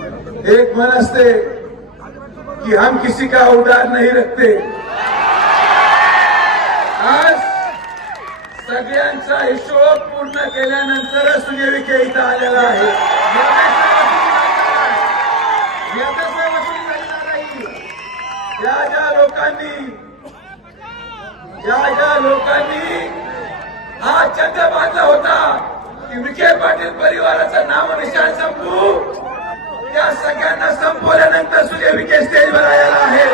एक मन असते कि हम किसी का उधार नहीं रखते। आज सगळ्यांचा हिशोब पूर्ण केल्यानंतरच सुजय विखे इथं आलेला आहे. ज्या ज्या लोकांनी ज्या ज्या लोकांनी हा चंद्र बांधला होता की विखे पाटील परिवाराचं नाव निशाण त्या सगळ्यांना संपवल्यानंतर सुजय विखे स्टेजवर आलेला आहे.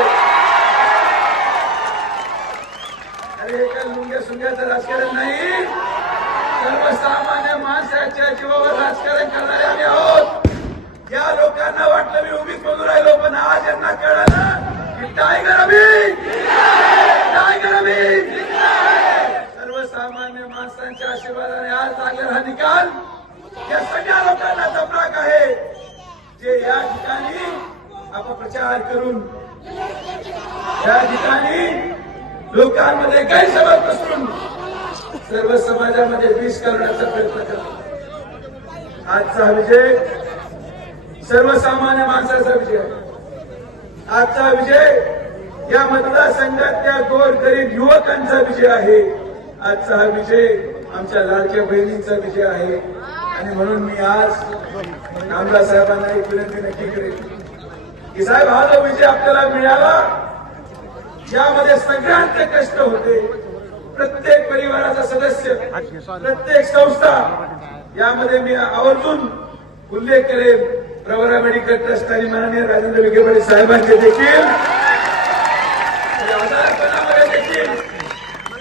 अरे हे लुंग्या सुंग्याचं राजकारण नाही. सर्वसामान्य माणसाच्या जीवावर राजकारण करणारे आम्ही आहोत. या लोकांना वाटलं मी उभीच बोलू राहिलो पण आज यांना कळालं की टायगर अभी टायगर अभी सर्वसामान्य माणसांच्या आशीर्वादाने आज लागलेला हा निकाल या सगळ्या लोकांना दमराक आहे जे या ठिकाणी तयार करून या ठिकाणी लोकांमध्ये गैरसमज पसरून सर्व समाजामध्ये विष करण्याचा प्रयत्न करतो. आजचा विजय सर्वसामान्य माणसाचा विजय. आजचा विजय या मतदारसंघातल्या गोर गरीब युवकांचा विजय आहे. आजचा हा विजय आमच्या लाडक्या बहिणींचा विजय आहे. आणि म्हणून मी आज आमदार साहेबांना एक विनंती नक्की करेन. की साहेब हा जो विजय आपल्याला मिळाला यामध्ये सगळ्यांचे कष्ट होते. प्रत्येक परिवाराचा सदस्य प्रत्येक संस्था यामध्ये मी आवर्जून उल्लेख करेन. प्रवरा मेडिकल ट्रस्ट आणि माननीय राजेंद्र विखे साहेबांचे देखील. आजारपणामध्ये देखील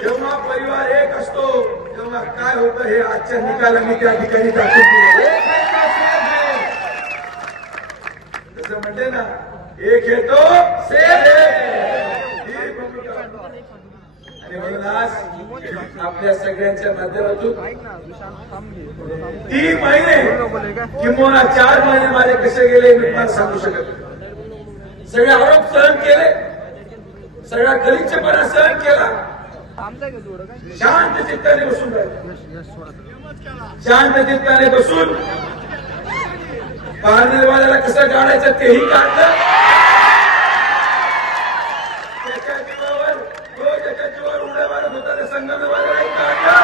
जेव्हा परिवार एक असतो तेव्हा काय होतं हे आजच्या निकालांनी त्या ठिकाणी दाखवून दिले म्हणते ना? एक येतो ही। भूमिका. आणि म्हणून आज आपल्या सगळ्यांच्या माध्यमातून तीन महिने किंवा चार महिने माझे कसे गेले मी तुम्हाला सांगू शकत सगळे आरोप सहन केले. सगळा गलिच्छपणा सहन केला. शांत चित्ताने बसून राहिले. शांत चित्ताने बसून पाहणेवाल्याला कसं काढायचं तेही काढलं. त्याच्या जीवावर तो त्याच्या जीवावर उड्या मारत होता त्या काढलं.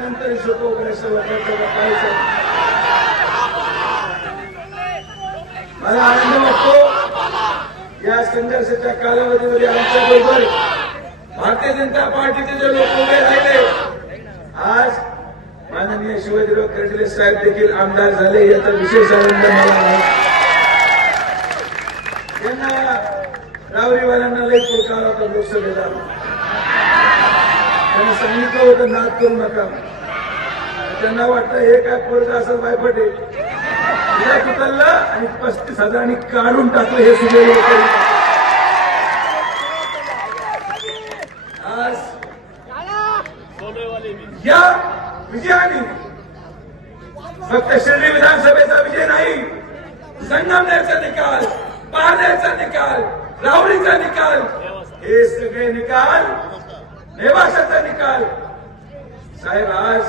नंतर वगैरे सगळं मला आनंद वाटतो. या संघर्षाच्या कालावधीमध्ये आमच्या बरोबर भारतीय जनता पार्टीचे जे लोक उभे राहिले आज माननीय शिवाजीराव कर्डिले साहेब देखील आमदार झाले याचा विशेष आनंद मला आहे. त्यांना रावरीवाल्यांना लई पुरकार होता लोकसभेला त्यांना सांगितलं होतं नाद करू नका. त्यांना वाटतं हे काय पोरग असं बायपटे तिला उचललं आणि पस्तीस हजारांनी काढून टाकलं हे सुद्धा लोक आज या विजयाने फक्त शिर्डी विधानसभेचा विजय नाही संगमनेरचा निकाल पारनेरचा निकाल राहुरीचा निकाल हे सगळे निकाल नेवाशाचा निकाल साहेब आज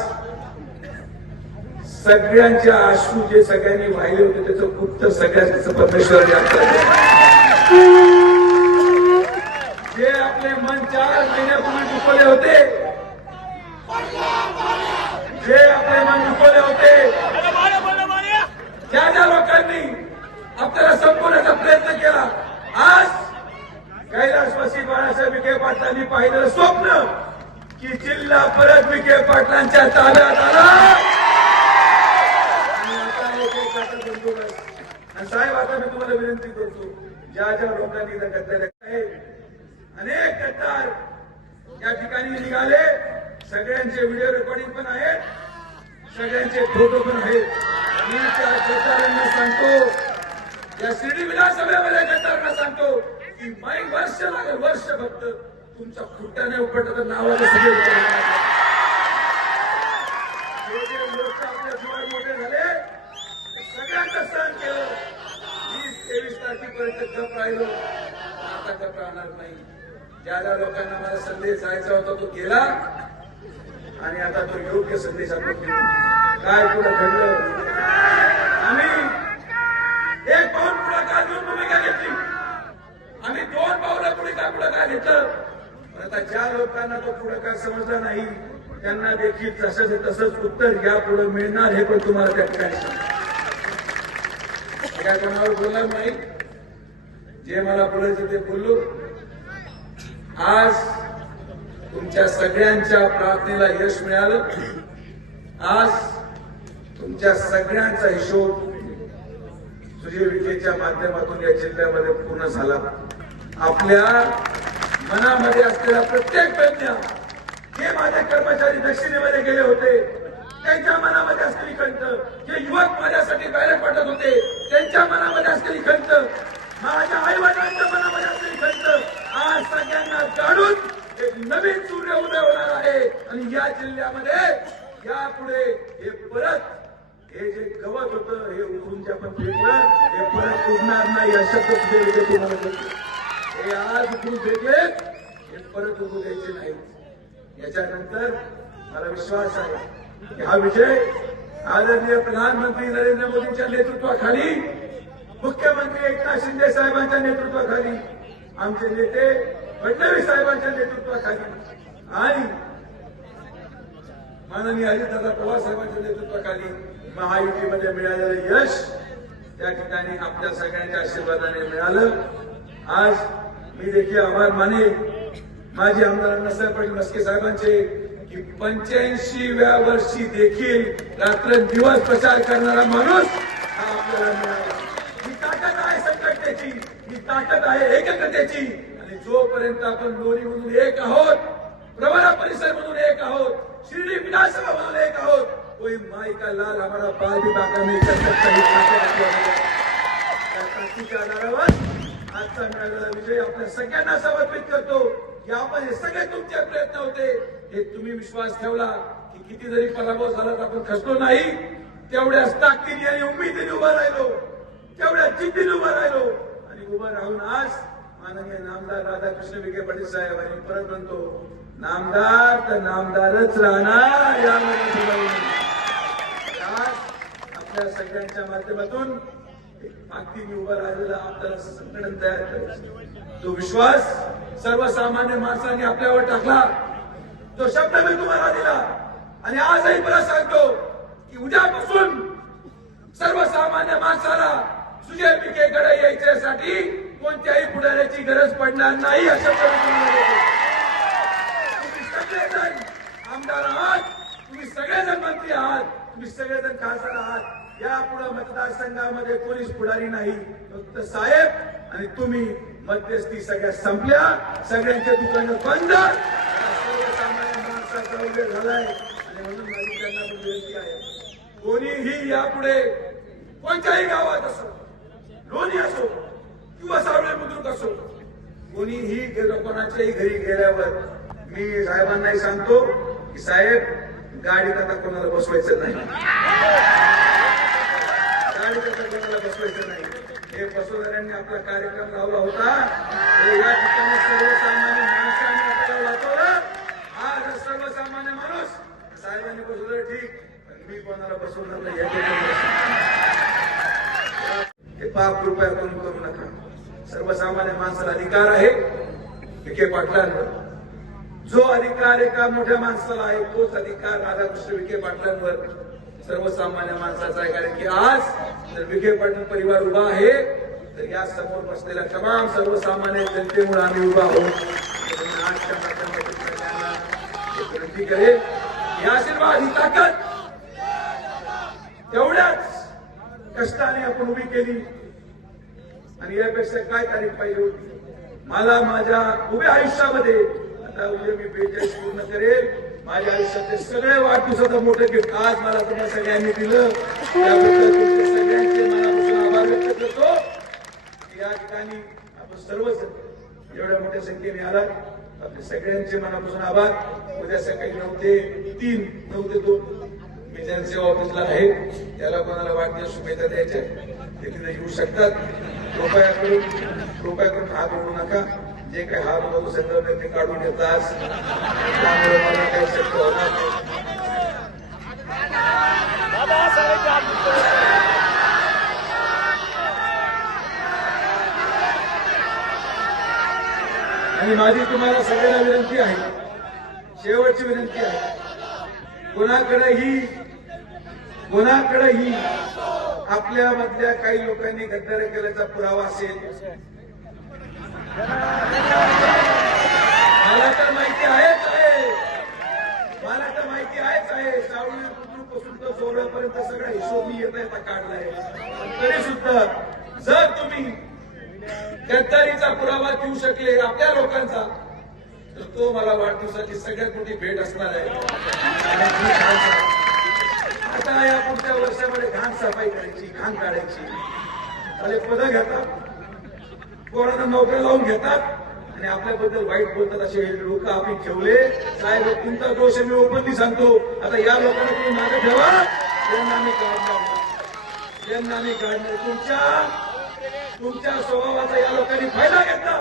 सगळ्यांचे आशू जे सगळ्यांनी वाहिले होते त्याचं गुप्त सगळ्यांचं परमेश्वराने आपल्याला जे आपले मन चार महिन्यापूर्वी दुखवले होते जे आपले मन दुखवले होते ज्या ज्या लोकांनी आपल्याला संपवण्याचा प्रयत्न केला. आज कैलासवासी बाळासाहेब विखे पाटलांनी पाहिलेलं स्वप्न की जिल्हा परत विखे पाटलांच्या ताब्यात आला आणि आता एक एक जाता बंदूक आहे. आणि साहेब आता मी तुम्हाला विनंती करतो ज्या लोकांनी इथं गद्दार आहे. अनेक गद्दार या ठिकाणी निघाले. सगळ्यांचे व्हिडिओ रेकॉर्डिंग पण आहेत. सगळ्यांचे फोटो पण आहेत. मी त्या गद्दारांना सांगतो या शिर्डी विधानसभेमध्ये गद्दारांना सांगतो की माई वर्ष लागेल वर्ष फक्त. तुमच्या खुट्ट्याने उपटत नावाला सगळे लोकं येणार. हे जे लोक आपल्या जीवावर मोठे झाले ते सगळ्यांचं सहन केलं मी तेवीस गप राहिलो. आता गप राहणार नाही. ज्या ज्या लोकांना मला संदेश जायचा होता तो गेला. आणि आता तो योग्य संदेश आपण काय पुढे घडलं? आम्ही एक पाऊल पुढाकार घेऊन भूमिका घेतली? आम्ही दोन पावलं पुढे काय पुढाकार घेतलं? आता ज्या लोकांना तो पुढाकार समजला नाही त्यांना देखील तसंच तसंच उत्तर या पुढे मिळणार हे पण तुम्हाला त्या ठिकाणी सांगतो. काय कोणावर बोलणार नाही? जे मला बोलायचं ते बोललो आज तुमच्या सगळ्यांच्या प्रार्थनेला यश मिळालं. आज तुमच्या सगळ्यांचा हिशोब सुजय विखेच्या माध्यमातून या जिल्ह्यामध्ये पूर्ण झाला. आपल्या मनामध्ये असलेला प्रत्येक प्रज्ञा जे माझे कर्मचारी दक्षिणेमध्ये गेले होते त्यांच्या मनामध्ये असलेली खंत जे युवक माझ्यासाठी बाहेर पाठवत होते त्यांच्या मनामध्ये असलेली खंत माझ्या आई वडिलांच्या मनामध्ये असलेली खंत आज सगळ्यांना काढून एक नवीन सूर्य उदय होणार आहे. आणि या जिल्ह्यामध्ये यापुढे हे परत हे जे गवत होतं हे उठून जे आपण फेकलं हे परत उडणार नाही या शब्द तुम्हाला हे आज उठून फेकले हे परत उठू द्यायचे नाही. याच्यानंतर मला विश्वास आहे हा विषय आदरणीय प्रधानमंत्री नरेंद्र मोदींच्या नेतृत्वाखाली मुख्यमंत्री एकनाथ शिंदे साहेबांच्या नेतृत्वाखाली आमचे नेते फडणवीस साहेबांच्या नेतृत्वाखाली आणि माननीय अजितदादा पवार साहेबांच्या नेतृत्वाखाली महायुतीमध्ये मिळालेलं यश त्या ठिकाणी आपल्या सगळ्यांच्या आशीर्वादाने मिळालं. आज मी देखील आभार माने माजी आमदार अण्णासाहेब पाटील मस्के साहेबांचे की पंच्याऐंशीव्या वर्षी देखील रात्रंदिवस प्रचार करणारा माणूस हा आपल्याला मिळाला ही ताकद आहे संघटनेची ही ताकद आहे एकत्रतेची आणि जोपर्यंत आपण लोणी म्हणून एक आहोत प्रवरा परिसर म्हणून एक आहोत शिर्डी विधानसभा म्हणून एक आहोत कोई माई का लाल हमारा बाल भी बाका नहीं कर सकता ही ताकदीच्या आधारावर आजचा मिळालेला विजय आपण सगळ्यांना समर्पित करतो. की आपण हे सगळे तुमचे प्रयत्न होते. हे तुम्ही विश्वास ठेवला की किती जरी पराभव झाला तर आपण खचलो नाही. तेवढ्याच ताकदीने आणि उमेदीने उभा राहिलो. तेवढ्या जिद्दीने उभा राहिलो. उभं राहून आज माननीय नामदार राधाकृष्ण विखे पाटील साहेब आणि परत म्हणतो नामदार तर नामदारच राहणार यामध्ये आपल्या सगळ्यांच्या माध्यमातून एक उभा उभं आपल्याला संघटन तयार करायचं तो विश्वास सर्वसामान्य माणसांनी आपल्यावर टाकला. तो शब्द मी तुम्हाला दिला. आणि आजही परत सांगतो की उद्यापासून सर्वसामान्य माणसाला सुजय पिकेकडे यायच्यासाठी कोणत्याही पुढाऱ्याची गरज पडणार नाही असं तुम्ही सगळेजण आमदार आहात तुम्ही सगळेजण मंत्री आहात तुम्ही सगळेजण खासदार आहात. यापुढे मतदारसंघामध्ये कोणीच पुढारी नाही. फक्त साहेब आणि तुम्ही मध्यस्थी सगळ्या संपल्या. सगळ्यांचे दुकानं बंद. सर्वसामान्य माणसाचा उल्लेख झालाय. आणि म्हणून माझी त्यांना विनंती आहे. कोणीही यापुढे कोणत्याही गावात असो लोणी असो किंवा सावळे बुद्रुक असो कोणीही गेलो कोणाच्याही घरी गेल्यावर मी साहेबांनाही सांगतो की साहेब गाडीत आता कोणाला बसवायचं नाही. गाडीत आता कोणाला बसवायचं नाही. हे बसवणाऱ्यांनी आपला कार्यक्रम लावला होता. या ठिकाणी सर्वसामान्य माणसांनी आपल्याला वाचवलं आज सर्वसामान्य माणूस साहेबांनी बसवलं ठीक. पण मी कोणाला बसवणार नाही याची पाप कृपया करून करू नका. सर्वसामान्य माणसाला अधिकार आहे. विखे पाटलांवर. जो अधिकार एका मोठ्या माणसाला आहे तोच अधिकार राधाकृष्ण विखे पाटलांवर. सर्वसामान्य माणसाचा आहे. कारण की आज जर विखे पाटील परिवार उभा आहे तर या समोर बसलेल्या तमाम सर्वसामान्य जनतेमुळे आम्ही उभा आहोत. विनंती करेल ही आशीर्वाद ही ताकद. तेवढ्याच कष्टाने आपण उभी केली. आणि यापेक्षा काय तारीख पाहिजे होती मला माझ्या उभ्या आयुष्यामध्ये आता उद्या मी बेचाळीस पूर्ण करेल. माझ्या आयुष्यातले सगळे वाढदिवसाचं मोठं गिफ्ट आज मला तुम्हाला सगळ्यांनी दिलं. त्याबद्दल तुमच्या सगळ्यांचे मनापासून आभार व्यक्त करतो. या ठिकाणी आपण सर्वच एवढ्या मोठ्या संख्येने आला आपले सगळ्यांचे मनापासून आभार. उद्या सकाळी नऊ ते तीन नऊ ते दोन. मी जनसेवा ऑफिसला आहे त्याला कोणाला वाढदिवस शुभेच्छा द्यायच्या ते तिथे येऊ शकतात. कृपया करून कृपया करून हात ओढू नका. जे काही हात होतो सगळं ते काढून घेतात त्यामुळे मला काही शक्य होणार आणि माझी तुम्हाला सगळ्यांना विनंती आहे शेवटची विनंती आहे कोणाकडेही कोणाकडेही आपल्या मधल्या काही लोकांनी गद्दारी केल्याचा पुरावा असेल. मला तर माहिती आहेच आहे. मला तर माहिती आहेच आहे. सावळी पासून तर सोहळ्यापर्यंत सगळा हिशोब मी येता येता काढलाय. तरी सुद्धा जर तुम्ही गद्दारीचा पुरावा देऊ शकले आपल्या लोकांचा तर तो मला वाढदिवसाची सगळ्यात मोठी भेट असणार आहे. आता या पुढच्या वर्षामध्ये घाण सफाई करायची घाण काढायची. आले पदं घेतात. कोणाला नोकरी लावून घेतात. आणि आपल्याबद्दल वाईट बोलतात असे लोक आपण ठेवले. साहेब तुमचा दोष मी ओपनली सांगतो. आता या लोकांना तुम्ही मागे ठेवा. त्यांना आम्ही काढणार त्यांना आम्ही काढणार तुमच्या तुमच्या स्वभावाचा या लोकांनी फायदा घेतला.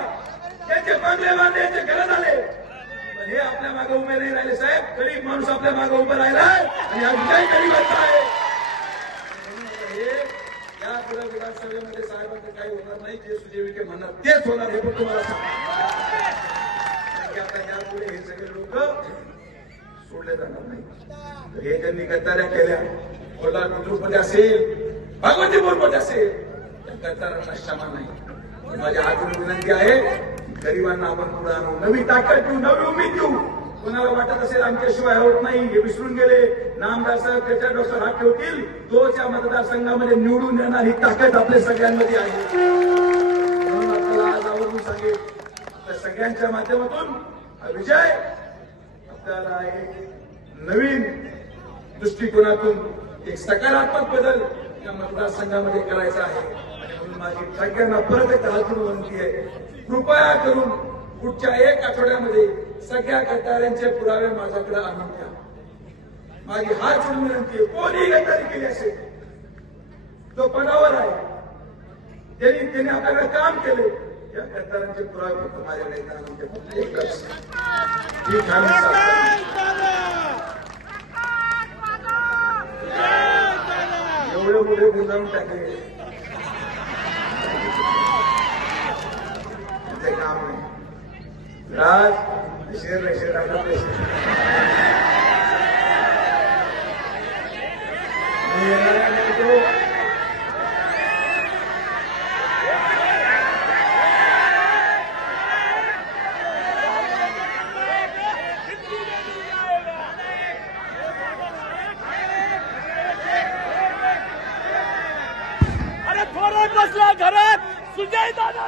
त्यांचे बंगले बांधले त्यांचे घर झाले. पण हे आपल्या मागे उभे नाही राहिले साहेब. गरीब माणूस आपल्या मागे उभा राहिला आणि हा विजय गरीबाचा आहे. म्हणून हे या पुढे विधानसभेमध्ये साहेबांचं काही होणार नाही जे सुजय विखे म्हणणार. तेच होणार हे पण तुम्हाला सांगतो. आता यापुढे हे सगळे लोक सोडले जाणार नाही. हे ज्यांनी गद्दाऱ्या केल्या. कोल्हारमध्ये असेल भगवतीपूरमध्ये असेल त्या गद्दारांना क्षमा नाही. माझी हातून विनंती आहे गरिबांना आपण पुढे आणू. नवी ताकद देऊ नवी उमेद देऊ. कोणाला वाटत असेल आमच्याशिवाय होत नाही हे विसरून गेले. नामदार साहेब त्याच्या डॉक्टर हात ठेवतील. तोच या मतदारसंघामध्ये निवडून येणार ही ताकद आपल्या सगळ्यांमध्ये आहे. आपल्याला आज आवडून सांगेल आपल्या सगळ्यांच्या माध्यमातून विजय आपल्याला एक नवीन दृष्टिकोनातून एक सकारात्मक बदल या मतदारसंघामध्ये करायचा आहे. आणि म्हणून माझी सगळ्यांना परत एक हातून विनंती आहे. कृपया करून पुढच्या एक आठवड्यामध्ये सगळ्या गद्दारांचे पुरावे माझ्याकडे आणून द्या. माझी हाच विनंती कोणी गद्दारी केली असेल तो पणावर आहे. त्यांनी त्यांनी आपल्याला काम केले या गद्दारांचे पुरावे फक्त माझ्याकडे आणून द्या. फक्त एकच ही ठाणे एवढे मोठे गुंजावून टाकले ते काम नाही राज शेर शेर आपला तो अरे बसला घरात. सुजय दादा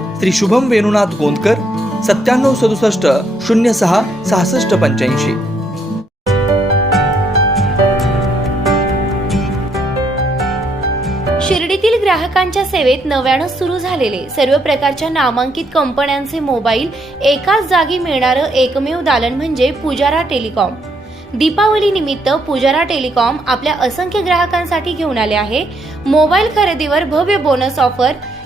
श्री शुभम वेणुनाथ गोंदकर सत्त्याण्णव सदुसष्ट शून्य सहा सहासष्ट पंच्याऐंशी. शिर्डीतील ग्राहकांच्या सेवेत नव्यानं सुरू झालेले सर्व प्रकारच्या नामांकित कंपन्यांचे मोबाईल एकाच जागी मिळणारं एकमेव दालन म्हणजे पुजारा टेलिकॉम. दीपावली निमित्त पुजारा टेलिकॉम आपल्या असंख्य ग्राहकांसाठी घेऊन आले आहे. मोबाईल खरेदीवर भव्य बोनस ऑफर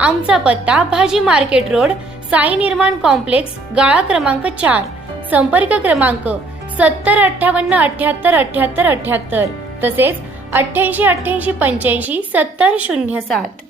आमचा पत्ता भाजी मार्केट रोड साई निर्माण कॉम्प्लेक्स गाळा क्रमांक चार. संपर्क क्रमांक सत्तर अठ्ठावन्न अठ्याहत्तर अठ्याहत्तर अठ्याहत्तर. तसेच अठ्ठ्याऐंशी अठ्ठ्याऐंशी पंच्याऐंशी सत्तर शून्य सात.